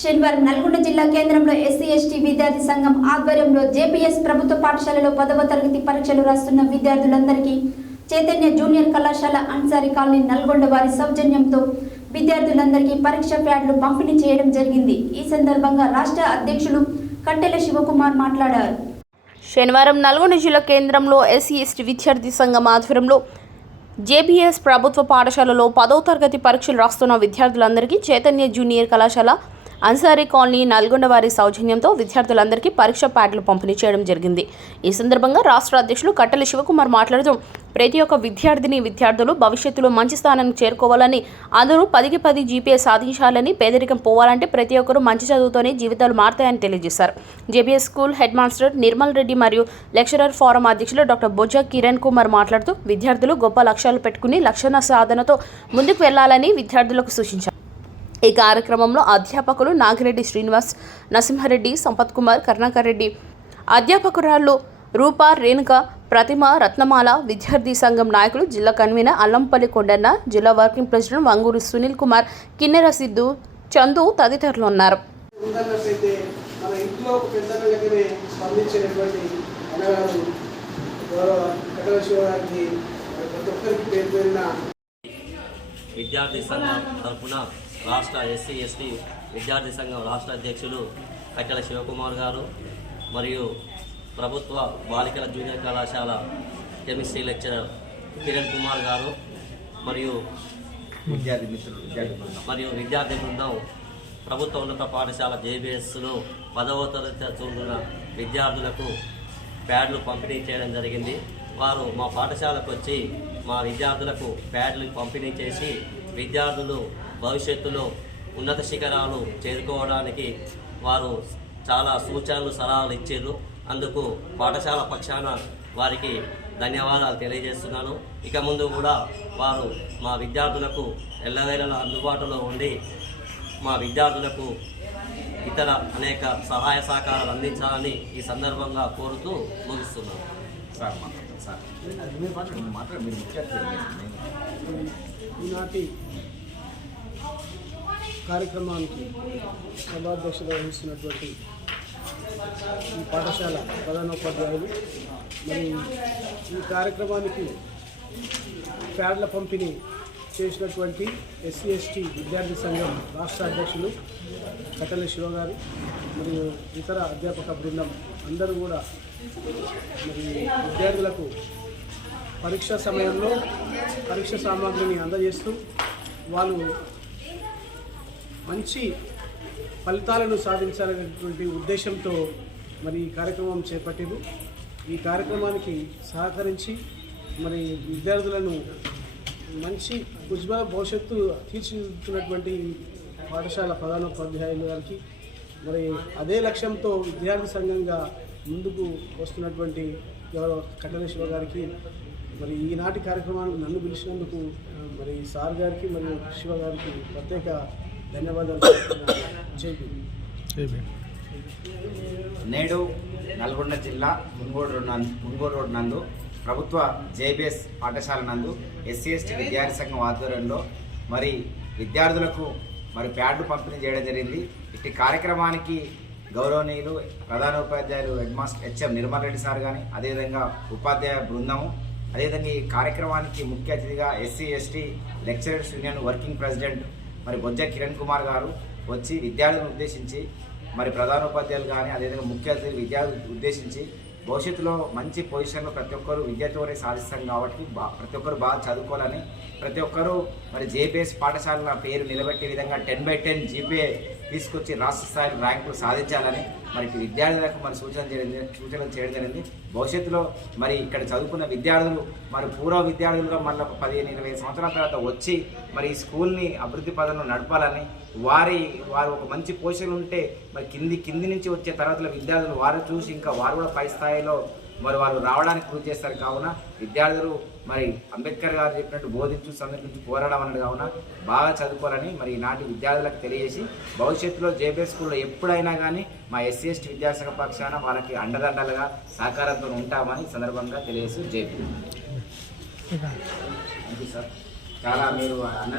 శనివారం నల్గొండ జిల్లా కేంద్రంలో ఎస్సీ ఎస్టీ విద్యార్థి సంఘం ఆధ్వర్యంలో జేపీఎస్ ప్రభుత్వ పాఠశాలలో 10వ తరగతి పరీక్షలు రాస్తున్న విద్యార్థులందరికీ చైతన్య జూనియర్ కళాశాల అన్సారీ కాలనీ నల్గొండ వారి సౌజన్యంతో విద్యార్థులందరికీ పరీక్ష ప్యాడ్లు పంపిణీ చేయడం జరిగింది। ఈ సందర్భంగా రాష్ట్ర అధ్యక్షులు కట్టెల శివకుమార్ మాట్లాడారు। శనివారం నల్గొండ జిల్లా కేంద్రంలో ఎస్సీ ఎస్టీ విద్యార్థి సంఘం ఆధ్వర్యంలో జేబీఎస్ ప్రభుత్వ పాఠశాలలో 10వ తరగతి పరీక్షలు రాస్తున్న విద్యార్థులందరికీ చైతన్య జూనియర్ కళాశాల అన్సారీ కాలనీ నల్గొండ వారి సౌజన్యంతో విద్యార్థులందరికీ పరీక్ష ప్యాడ్లు పంపిణీ చేయడం జరిగింది। ఈ సందర్భంగా రాష్ట్ర అధ్యక్షులు కట్టెల శివకుమార్ మాట్లాడుతూ ప్రతి ఒక్క విద్యార్థులు భవిష్యత్తులో మంచి స్థానానికి చేరుకోవాలని, అందరూ 10కి 10 జీపీఎస్ సాధించాలని, పేదరికం పోవాలంటే ప్రతి ఒక్కరూ మంచి చదువుతోనే జీవితాలు మారుతాయని తెలియజేశారు। JBS school head master Nirmal Reddy మరియు లెక్చరర్ ఫోరం అధ్యక్షులు డాక్టర్ బొజ్జ కిరణ్ కుమార్ మాట్లాడుతూ విద్యార్థులు గొప్ప లక్ష్యాలు పెట్టుకుని లక్ష్య సాధనతో ముందుకు వెళ్లాలని విద్యార్థులకు సూచించారు। ఈ కార్యక్రమంలో అధ్యాపకులు నాగిరెడ్డి శ్రీనివాస్, నరసింహారెడ్డి, సంపత్ కుమార్, కరుణాకర్ రెడ్డి, అధ్యాపకురాలు రూపా, రేణుక, ప్రతిమ, రత్నమాల, విద్యార్థి సంఘం నాయకులు, జిల్లా కన్వీనర్ అల్లంపల్లి కొండన్న, జిల్లా వర్కింగ్ ప్రెసిడెంట్ వంగూరు సునీల్ కుమార్, కిన్నెర సిద్ధు, చందు తదితరులు ఉన్నారు। విద్యార్థి సంఘం తరఫున రాష్ట్ర ఎస్సీ ఎస్టీ విద్యార్థి సంఘం రాష్ట్ర అధ్యక్షులు కట్టెల శివకుమార్ గారు మరియు ప్రభుత్వ బాలికల జూనియర్ కళాశాల కెమిస్ట్రీ లెక్చరర్ కిరణ్ కుమార్ గారు మరియు విద్యార్థి బృందం ప్రభుత్వ ఉన్నత పాఠశాల జేబీఎస్లో 10వ తరగతి చదువుతున్న విద్యార్థులకు ప్యాడ్లు పంపిణీ చేయడం జరిగింది। వారు మా పాఠశాలకు వచ్చి మా విద్యార్థులకు ప్యాడ్లు పంపిణీ చేసి విద్యార్థులు భవిష్యత్తులో ఉన్నత శిఖరాలు చేరుకోవడానికి వారు చాలా సూచనలు సలహాలు ఇచ్చారు। అందుకు పాఠశాల పక్షాన వారికి ధన్యవాదాలు తెలియజేస్తున్నాను। ఇక ముందు కూడా వారు మా విద్యార్థులకు ఎల్లవేళలా అందుబాటులో ఉండి మా విద్యార్థులకు ఇతర అనేక సహాయ సహకారాలు అందించాలని ఈ సందర్భంగా కోరుతూ ముగిస్తున్నాను। ఈనాటి కార్యక్రమానికి సభాధ్యక్షత వహిస్తున్నటువంటి ఈ పాఠశాల ప్రధానోపాధ్యాయులు మరి ఈ కార్యక్రమానికి ప్యాడ్ల పంపిణీ చేసినటువంటి ఎస్సీ ఎస్టీ విద్యార్థి సంఘం రాష్ట్ర అధ్యక్షులు కట్టెల శివ గారు మరియు ఇతర అధ్యాపక బృందం అందరూ కూడా మరి విద్యార్థులకు పరీక్ష సమయంలో పరీక్ష సామాగ్రిని అందజేస్తూ వాళ్ళు మంచి ఫలితాలను సాధించాలనేటువంటి ఉద్దేశంతో మరి ఈ కార్యక్రమం చేపట్టారు। ఈ కార్యక్రమానికి సహకరించి మరి విద్యార్థులను మంచి ఉజ్వల భవిష్యత్తు తీర్చిదిద్దుతున్నటువంటి పాఠశాల ప్రధానోపాధ్యాయులు గారికి మరి అదే లక్ష్యంతో విద్యార్థి సంఘంగా ముందుకు వస్తున్నటువంటి కట్టెల శివ గారికి మరి ఈనాటి కార్యక్రమానికి నన్ను పిలిచినందుకు మరి సార్ గారికి మరియు శివ గారికి ప్రత్యేక ధన్యవాదాలు। నేడు నల్గొండ జిల్లా మున్గోడు రోడ్ నందు ప్రభుత్వ జేబీఎస్ పాఠశాల నందు ఎస్సీ ఎస్టీ విద్యార్థి సంఘం ఆధ్వర్యంలో మరి విద్యార్థులకు మరి ప్యాడ్లు పంపిణీ చేయడం జరిగింది। ఇట్టి కార్యక్రమానికి గౌరవనీయులు ప్రధానోపాధ్యాయులు head master HM Nirmal Reddy sir కానీ అదేవిధంగా ఉపాధ్యాయ బృందము, అదేవిధంగా ఈ కార్యక్రమానికి ముఖ్య అతిథిగా SC ST lecturers union working president మరి బొజ్జ కిరణ్ కుమార్ గారు వచ్చి విద్యార్థులను ఉద్దేశించి మరి ప్రధానోపాధ్యాయులు కానీ అదేవిధంగా ముఖ్య అతిథి విద్యార్థులను ఉద్దేశించి భవిష్యత్తులో మంచి పొజిషన్లో ప్రతి ఒక్కరు విద్యతోనే సాధిస్తాం కాబట్టి ప్రతి ఒక్కరు బాగా చదువుకోవాలని, ప్రతి ఒక్కరూ మరి జేబీఎస్ పాఠశాల పేరు నిలబెట్టే విధంగా 10/10 జీపీఏ తీసుకొచ్చి రాష్ట్ర స్థాయి ర్యాంకులు సాధించాలని మరి విద్యార్థులకు మరి సూచనలు చేయడం జరిగింది। భవిష్యత్తులో మరి ఇక్కడ చదువుకున్న విద్యార్థులు మరి పూర్వ విద్యార్థులుగా మళ్ళీ 15-20 సంవత్సరాల తర్వాత వచ్చి మరి ఈ స్కూల్ని అభివృద్ధి పదంలో నడపాలని, వారు ఒక మంచి పొజిషన్ ఉంటే మరి కింది నుంచి వచ్చే తరగతుల విద్యార్థులు వారు చూసి ఇంకా వారు కూడా పై స్థాయిలో మరి వాళ్ళు రావడానికి కృషి చేస్తారు। కావున విద్యార్థులు మరి అంబేద్కర్ గారు చెప్పినట్టు బోధించు సందర్భించి పోరాడడం అన్నది కావున బాగా చదువుకోవాలని మరి ఈనాటి విద్యార్థులకు తెలియజేసి భవిష్యత్తులో జేబీఎస్ స్కూల్లో ఎప్పుడైనా కానీ మా ఎస్సీ ఎస్టీ విద్యాసంఘ పక్షాన వాళ్ళకి అండదండలుగా సహకారంతో ఉంటామని సందర్భంగా తెలియజేసి జేపీ సార్ చాలా మీరు